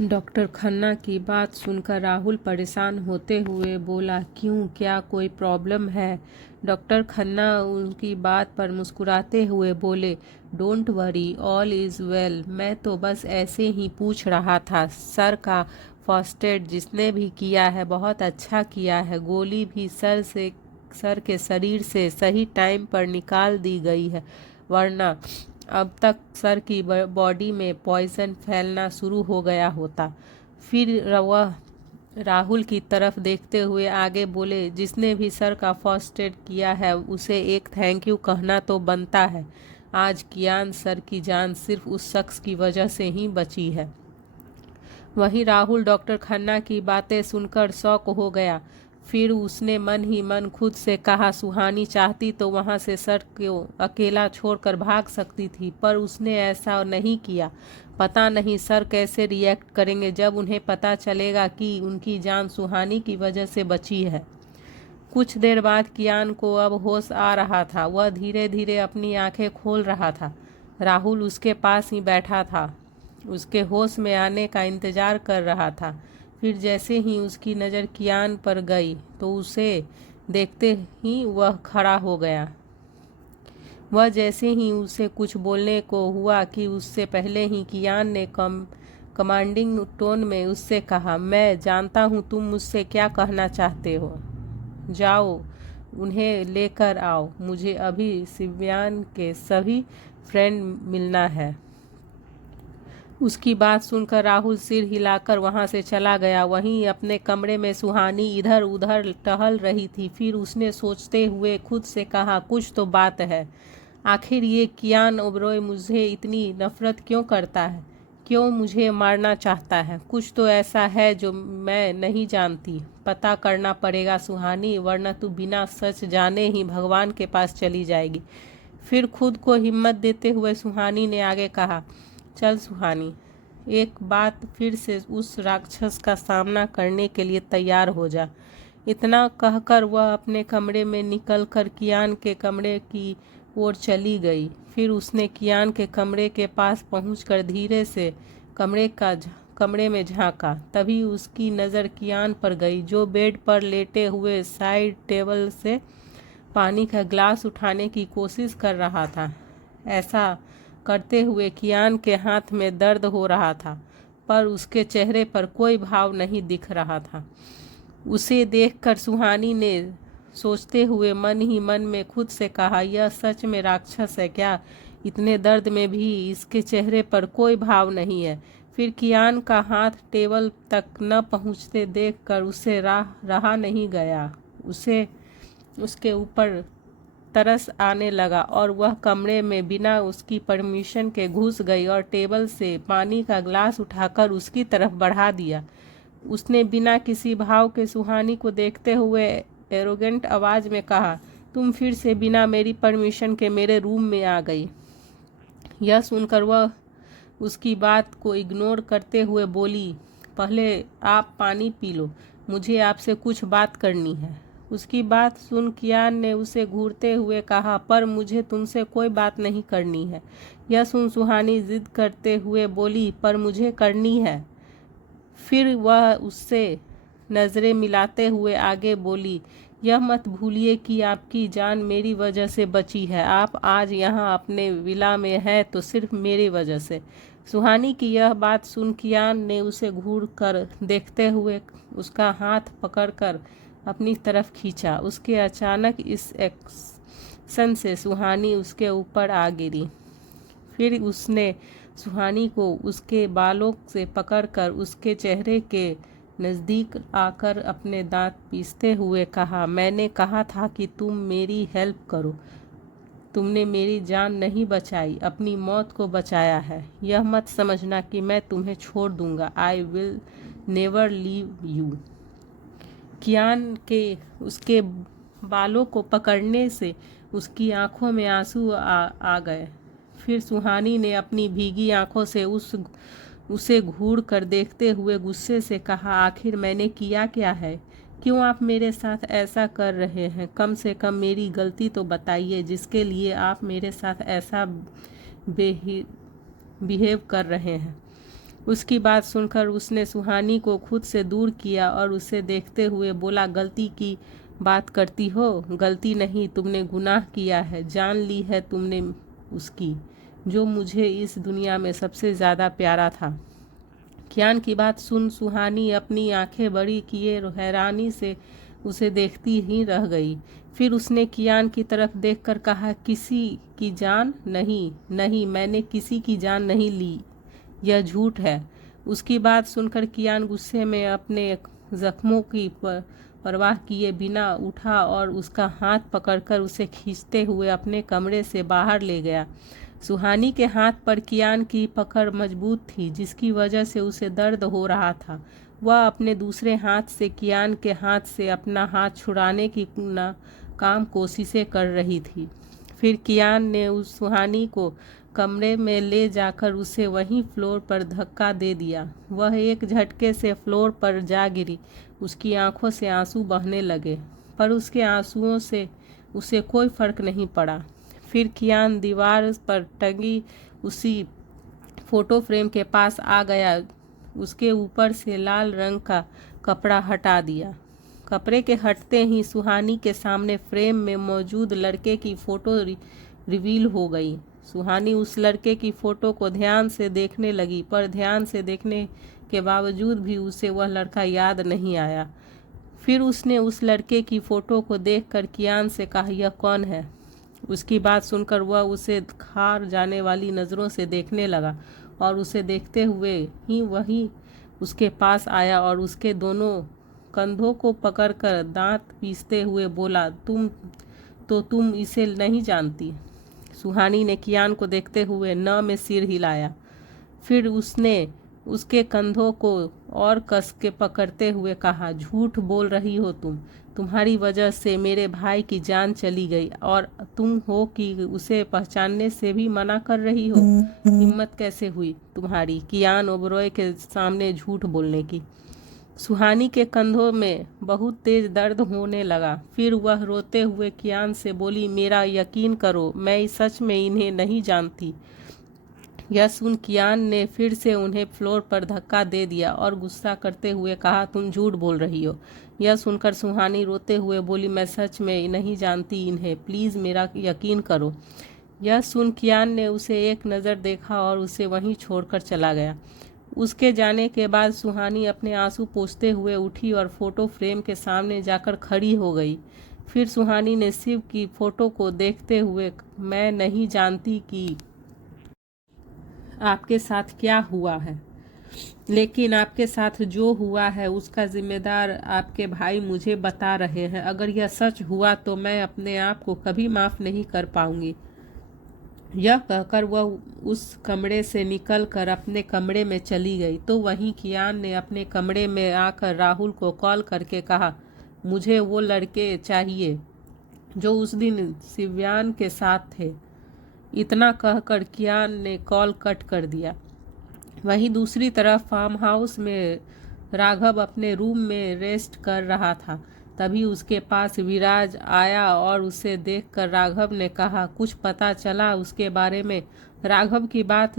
Doctor Khanna की बात सुनकर राहुल परेशान होते हुए बोला, क्यों, क्या कोई प्रॉब्लम है? डॉक्टर खन्ना उनकी बात पर मुस्कुराते हुए बोले, don't worry, all is well. मैं तो बस ऐसे ही पूछ रहा था। सर का फर्स्ट एड जिसने भी किया है बहुत अच्छा किया है। गोली भी सर के शरीर से सही टाइम पर निकाल दी गई है, वरना अब तक सर की बॉडी में पॉइजन फैलना शुरू हो गया होता। फिर वह राहुल की तरफ देखते हुए आगे बोले, जिसने भी सर का फर्स्ट एड किया है उसे एक थैंक यू कहना तो बनता है। आज कियान सर की जान सिर्फ उस शख्स की वजह से ही बची है। वहीं राहुल डॉक्टर खन्ना की बातें सुनकर शॉक हो गया। फिर उसने मन ही मन खुद से कहा, सुहानी चाहती तो वहां से सर को अकेला छोड़कर भाग सकती थी, पर उसने ऐसा नहीं किया। पता नहीं सर कैसे रिएक्ट करेंगे जब उन्हें पता चलेगा कि उनकी जान सुहानी की वजह से बची है। कुछ देर बाद कियान को अब होश आ रहा था। वह धीरे धीरे अपनी आंखें खोल रहा था। राहुल उसके पास ही बैठा था, उसके होश में आने का इंतजार कर रहा था। फिर जैसे ही उसकी नज़र कियान पर गई तो उसे देखते ही वह खड़ा हो गया। वह जैसे ही उसे कुछ बोलने को हुआ कि उससे पहले ही कियान ने कमांडिंग टोन में उससे कहा, मैं जानता हूँ तुम मुझसे क्या कहना चाहते हो। जाओ, उन्हें लेकर आओ। मुझे अभी शिव्यान के सभी फ्रेंड मिलना है। उसकी बात सुनकर राहुल सिर हिलाकर वहां से चला गया। वहीं अपने कमरे में सुहानी इधर उधर टहल रही थी। फिर उसने सोचते हुए खुद से कहा, कुछ तो बात है। आखिर ये कियान ओबरॉय मुझे इतनी नफरत क्यों करता है? क्यों मुझे मारना चाहता है? कुछ तो ऐसा है जो मैं नहीं जानती। पता करना पड़ेगा सुहानी, वरना तू बिना सच जाने ही भगवान के पास चली जाएगी। फिर खुद को हिम्मत देते हुए सुहानी ने आगे कहा, चल सुहानी, एक बात फिर से उस राक्षस का सामना करने के लिए तैयार हो जा। इतना कहकर वह अपने कमरे में निकलकर कियान के कमरे की ओर चली गई। फिर उसने कियान के कमरे के पास पहुंचकर धीरे से कमरे में झांका। तभी उसकी नज़र कियान पर गई, जो बेड पर लेटे हुए साइड टेबल से पानी का ग्लास उठाने की कोशिश कर रहा था। ऐसा करते हुए कियान के हाथ में दर्द हो रहा था, पर उसके चेहरे पर कोई भाव नहीं दिख रहा था। उसे देखकर सुहानी ने सोचते हुए मन ही मन में खुद से कहा, यह सच में राक्षस है क्या? इतने दर्द में भी इसके चेहरे पर कोई भाव नहीं है। फिर कियान का हाथ टेबल तक न पहुंचते देखकर उसे रहा नहीं गया। उसे उसके ऊपर तरस आने लगा और वह कमरे में बिना उसकी परमिशन के घुस गई और टेबल से पानी का ग्लास उठाकर उसकी तरफ बढ़ा दिया। उसने बिना किसी भाव के सुहानी को देखते हुए एरोगेंट आवाज में कहा, तुम फिर से बिना मेरी परमिशन के मेरे रूम में आ गई। यह सुनकर वह उसकी बात को इग्नोर करते हुए बोली, पहले आप पानी पी लो, मुझे आपसे कुछ बात करनी है। उसकी बात सुन कियान ने उसे घूरते हुए कहा, पर मुझे तुमसे कोई बात नहीं करनी है। यह सुन सुहानी जिद करते हुए बोली, पर मुझे करनी है। फिर वह उससे नज़रें मिलाते हुए आगे बोली, यह मत भूलिए कि आपकी जान मेरी वजह से बची है। आप आज यहाँ अपने विला में हैं तो सिर्फ मेरी वजह से। सुहानी की यह बात सुन कियान ने उसे घूर कर देखते हुए उसका हाथ पकड़कर अपनी तरफ खींचा। उसके अचानक इस एक्शन से सुहानी उसके ऊपर आ गिरी। फिर उसने सुहानी को उसके बालों से पकड़कर उसके चेहरे के नज़दीक आकर अपने दांत पीसते हुए कहा, मैंने कहा था कि तुम मेरी हेल्प करो। तुमने मेरी जान नहीं बचाई, अपनी मौत को बचाया है। यह मत समझना कि मैं तुम्हें छोड़ दूंगा। I will never leave you. कियान के उसके बालों को पकड़ने से उसकी आंखों में आंसू आ गए। फिर सुहानी ने अपनी भीगी आंखों से उसे घूर कर देखते हुए गुस्से से कहा, आखिर मैंने किया क्या है? क्यों आप मेरे साथ ऐसा कर रहे हैं? कम से कम मेरी गलती तो बताइए जिसके लिए आप मेरे साथ ऐसा बिहेव कर रहे हैं। उसकी बात सुनकर उसने सुहानी को खुद से दूर किया और उसे देखते हुए बोला, गलती की बात करती हो? गलती नहीं, तुमने गुनाह किया है, जान ली है तुमने उसकी, जो मुझे इस दुनिया में सबसे ज़्यादा प्यारा था। कियान की बात सुन सुहानी अपनी आंखें बड़ी किए हैरानी से उसे देखती ही रह गई। फिर उसने कियान की तरफ देखकर कहा, किसी की जान नहीं, नहीं, मैंने किसी की जान नहीं ली, यह झूठ है। उसकी बात सुनकर कियान गुस्से में अपने जख्मों की परवाह किए बिना उठा और उसका हाथ पकड़कर उसे खींचते हुए अपने कमरे से बाहर ले गया। सुहानी के हाथ पर कियान की पकड़ मजबूत थी, जिसकी वजह से उसे दर्द हो रहा था। वह अपने दूसरे हाथ से कियान के हाथ से अपना हाथ छुड़ाने की नाकाम कोशिशें कर रही थी। फिर कियान ने उस सुहानी को कमरे में ले जाकर उसे वहीं फ्लोर पर धक्का दे दिया। वह एक झटके से फ्लोर पर जा गिरी। उसकी आंखों से आंसू बहने लगे, पर उसके आंसुओं से उसे कोई फर्क नहीं पड़ा। फिर कियान दीवार पर टंगी उसी फोटो फ्रेम के पास आ गया। उसके ऊपर से लाल रंग का कपड़ा हटा दिया। कपड़े के हटते ही सुहानी के सामने फ्रेम में मौजूद लड़के की फ़ोटो रिवील हो गई। सुहानी उस लड़के की फ़ोटो को ध्यान से देखने लगी, पर ध्यान से देखने के बावजूद भी उसे वह लड़का याद नहीं आया। फिर उसने उस लड़के की फ़ोटो को देखकर कियान से कहा, यह कौन है? उसकी बात सुनकर वह उसे खार जाने वाली नज़रों से देखने लगा और उसे देखते हुए ही वही उसके पास आया और उसके दोनों कंधों को पकड़कर दांत पीसते हुए बोला, तुम इसे नहीं जानती? सुहानी ने कियान को देखते हुए न में सिर हिलाया। फिर उसने उसके कंधों को और कस के पकड़ते हुए कहा, झूठ बोल रही हो तुम्हारी वजह से मेरे भाई की जान चली गई और तुम हो कि उसे पहचानने से भी मना कर रही हो। हिम्मत कैसे हुई तुम्हारी कियान ओबरॉय के सामने झूठ बोलने की? सुहानी के कंधों में बहुत तेज दर्द होने लगा। फिर वह रोते हुए कियान से बोली, मेरा यकीन करो, मैं सच में इन्हें नहीं जानती। यह सुन कियान ने फिर से उन्हें फ्लोर पर धक्का दे दिया और गुस्सा करते हुए कहा, तुम झूठ बोल रही हो। यह सुनकर सुहानी रोते हुए बोली, मैं सच में नहीं जानती इन्हें, प्लीज़ मेरा यकीन करो। यह सुन कियान ने उसे एक नज़र देखा और उसे वहीं छोड़कर चला गया। उसके जाने के बाद सुहानी अपने आंसू पोंछते हुए उठी और फोटो फ्रेम के सामने जाकर खड़ी हो गई। फिर सुहानी ने शिव की फ़ोटो को देखते हुए, मैं नहीं जानती कि आपके साथ क्या हुआ है, लेकिन आपके साथ जो हुआ है उसका जिम्मेदार आपके भाई मुझे बता रहे हैं। अगर यह सच हुआ तो मैं अपने आप को कभी माफ़ नहीं कर पाऊंगी। यह कहकर वह उस कमरे से निकलकर अपने कमरे में चली गई। तो वहीं कियान ने अपने कमरे में आकर राहुल को कॉल करके कहा, मुझे वो लड़के चाहिए जो उस दिन शिव्यान के साथ थे। इतना कहकर कियान ने कॉल कट कर दिया। वहीं दूसरी तरफ फार्म हाउस में राघव अपने रूम में रेस्ट कर रहा था। तभी उसके पास विराज आया और उसे देखकर राघव ने कहा, कुछ पता चला उसके बारे में? राघव की बात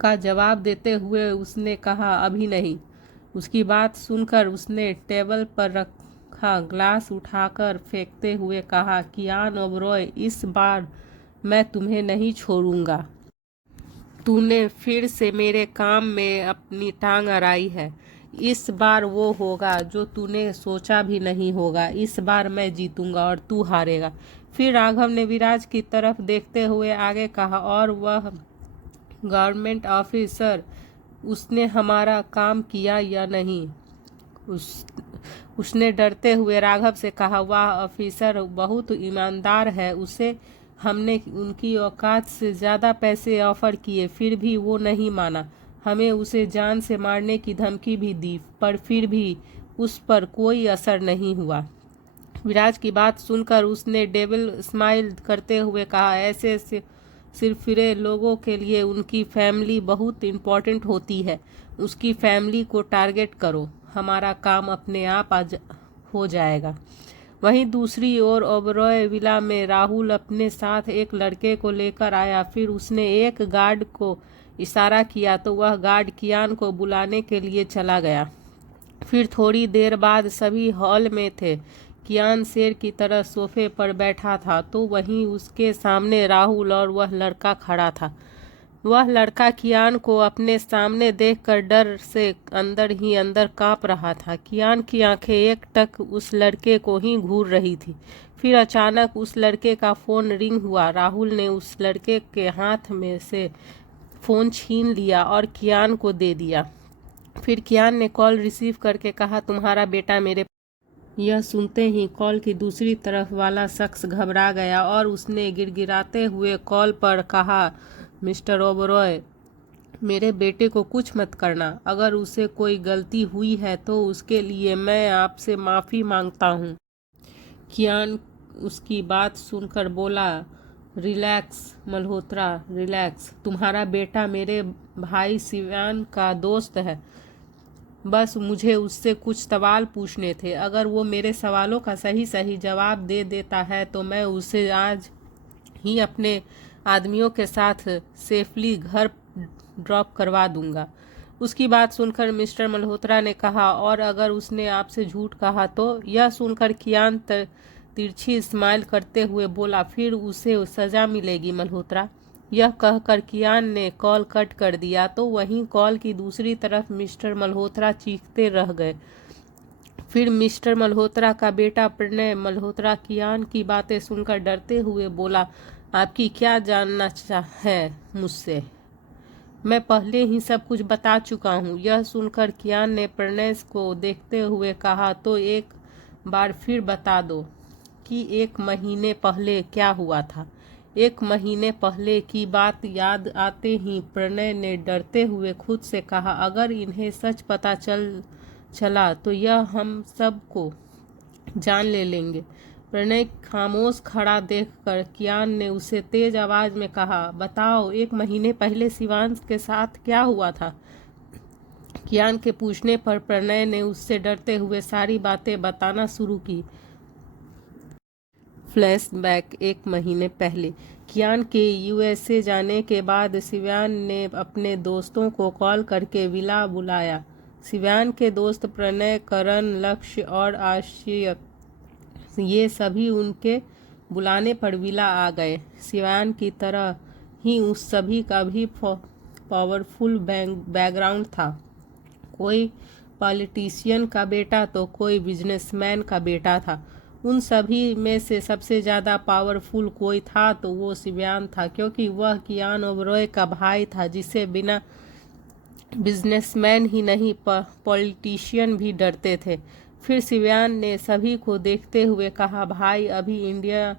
का जवाब देते हुए उसने कहा, अभी नहीं। उसकी बात सुनकर उसने टेबल पर रखा ग्लास उठाकर फेंकते हुए कहा, कियान ओबरॉय, इस बार मैं तुम्हें नहीं छोड़ूंगा। तूने फिर से मेरे काम में अपनी टांग अड़ाई है। इस बार वो होगा जो तूने सोचा भी नहीं होगा। इस बार मैं जीतूंगा और तू हारेगा। फिर राघव ने विराज की तरफ देखते हुए आगे कहा, और वह गवर्नमेंट ऑफिसर, उसने हमारा काम किया या नहीं? उसने डरते हुए राघव से कहा, वह ऑफिसर बहुत ईमानदार है। उसे हमने उनकी औकात से ज़्यादा पैसे ऑफर किए, फिर भी वो नहीं माना। हमें उसे जान से मारने की धमकी भी दी, पर फिर भी उस पर कोई असर नहीं हुआ। विराज की बात सुनकर उसने डेविल स्माइल करते हुए कहा, ऐसे सिरफिरे लोगों के लिए उनकी फैमिली बहुत इम्पोर्टेंट होती है। उसकी फैमिली को टारगेट करो, हमारा काम अपने आप हो जाएगा। वहीं दूसरी ओर ओबरॉय विला में राहुल अपने साथ एक लड़के को लेकर आया। फिर उसने एक गार्ड को इशारा किया तो वह गार्ड कियान को बुलाने के लिए चला गया। फिर थोड़ी देर बाद सभी हॉल में थे। कियान शेर की तरह सोफे पर बैठा था तो वहीं उसके सामने राहुल और वह लड़का खड़ा था। वह लड़का कियान को अपने सामने देखकर डर से अंदर ही अंदर कांप रहा था। कियान की आंखें एकटक उस लड़के को ही घूर रही थी। फिर अचानक उस लड़के का फ़ोन रिंग हुआ। राहुल ने उस लड़के के हाथ में से फ़ोन छीन लिया और कियान को दे दिया। फिर कियान ने कॉल रिसीव करके कहा, तुम्हारा बेटा मेरे। यह सुनते ही कॉल की दूसरी तरफ वाला शख्स घबरा गया और उसने गिड़गिड़ाते हुए कॉल पर कहा, मिस्टर ओबरॉय, मेरे बेटे को कुछ मत करना। अगर उसे कोई गलती हुई है तो उसके लिए मैं आपसे माफ़ी मांगता हूँ। कियान उसकी बात सुनकर बोला, रिलैक्स मल्होत्रा, रिलैक्स। तुम्हारा बेटा मेरे भाई शिवान का दोस्त है। बस मुझे उससे कुछ सवाल पूछने थे। अगर वो मेरे सवालों का सही सही जवाब दे देता है तो मैं उसे आज ही अपने आदमियों के साथ सेफली घर ड्रॉप करवा दूंगा। उसकी बात सुनकर मिस्टर मल्होत्रा ने कहा, और अगर उसने आपसे झूठ कहा तो? यह सुनकर कियान तिरछी स्माइल करते हुए बोला, फिर उसे सज़ा मिलेगी मल्होत्रा। यह कहकर कियान ने कॉल कट कर दिया तो वहीं कॉल की दूसरी तरफ मिस्टर मल्होत्रा चीखते रह गए। फिर मिस्टर मल्होत्रा का बेटा प्रणय मल्होत्रा कियान की बातें सुनकर डरते हुए बोला, आपकी क्या जानना है मुझसे? मैं पहले ही सब कुछ बता चुका हूँ। यह सुनकर कियान ने प्रणय को देखते हुए कहा, तो एक बार फिर बता दो कि 1 महीने पहले क्या हुआ था। 1 महीने पहले की बात याद आते ही प्रणय ने डरते हुए खुद से कहा, अगर इन्हें सच पता चला तो यह हम सब को जान ले लेंगे। प्रणय खामोश खड़ा देखकर कियान ने उसे तेज आवाज में कहा, बताओ 1 महीने पहले शिवांश के साथ क्या हुआ था? कियान के पूछने पर प्रणय ने उससे डरते हुए सारी बातें बताना शुरू की। फ्लैशबैक 1 महीने पहले। कियान के यूएसए जाने के बाद शिवान ने अपने दोस्तों को कॉल करके विला बुलाया। शिवान के दोस्त प्रणय, करण, लक्ष्य और आश्चर्य, ये सभी उनके बुलाने पर विला आ गए। शिवान की तरह ही उस सभी का भी पावरफुल बैकग्राउंड था। कोई पॉलिटिशियन का बेटा तो कोई बिजनेसमैन का बेटा था। उन सभी में से सबसे ज़्यादा पावरफुल कोई था तो वो शिवान था, क्योंकि वह कियान ओबरॉय का भाई था, जिसे बिना बिजनेसमैन ही नहीं पॉलिटिशियन भी डरते थे। फिर शिवान ने सभी को देखते हुए कहा, भाई अभी इंडिया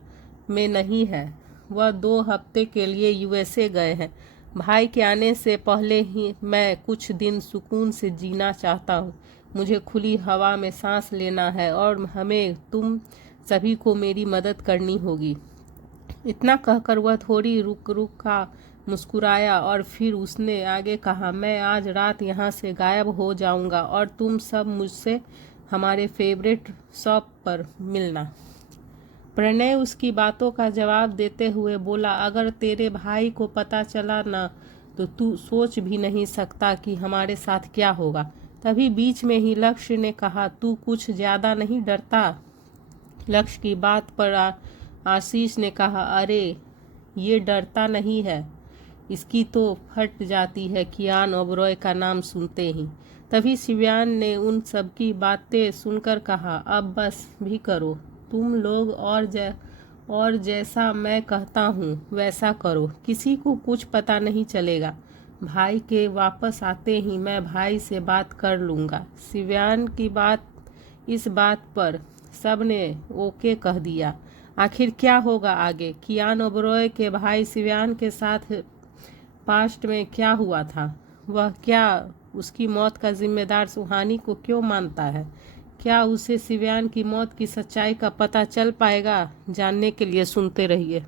में नहीं है, वह 2 हफ्ते के लिए यूएसए गए हैं। भाई के आने से पहले ही मैं कुछ दिन सुकून से जीना चाहता हूँ। मुझे खुली हवा में सांस लेना है और हमें तुम सभी को मेरी मदद करनी होगी। इतना कहकर वह थोड़ी रुक का मुस्कुराया और फिर उसने आगे कहा, मैं आज रात यहाँ से गायब हो जाऊँगा और तुम सब मुझसे हमारे फेवरेट शॉप पर मिलना। प्रणय उसकी बातों का जवाब देते हुए बोला, अगर तेरे भाई को पता चला ना तो तू सोच भी नहीं सकता कि हमारे साथ क्या होगा। तभी बीच में ही लक्ष्य ने कहा, तू कुछ ज़्यादा नहीं डरता? लक्ष्य की बात पर आशीष ने कहा, अरे ये डरता नहीं है, इसकी तो फट जाती है कियान ओबरॉय का नाम सुनते ही। तभी शिवान ने उन सब की बातें सुनकर कहा, अब बस भी करो तुम लोग और जैसा मैं कहता हूँ वैसा करो, किसी को कुछ पता नहीं चलेगा। भाई के वापस आते ही मैं भाई से बात कर लूँगा। शिवान की इस बात पर सब ने ओके कह दिया। आखिर क्या होगा आगे? कियान ओबरॉय के भाई शिवान के साथ पास्ट में क्या हुआ था? वह क्या उसकी मौत का जिम्मेदार सुहानी को क्यों मानता है? क्या उसे शिवान की मौत की सच्चाई का पता चल पाएगा? जानने के लिए सुनते रहिए।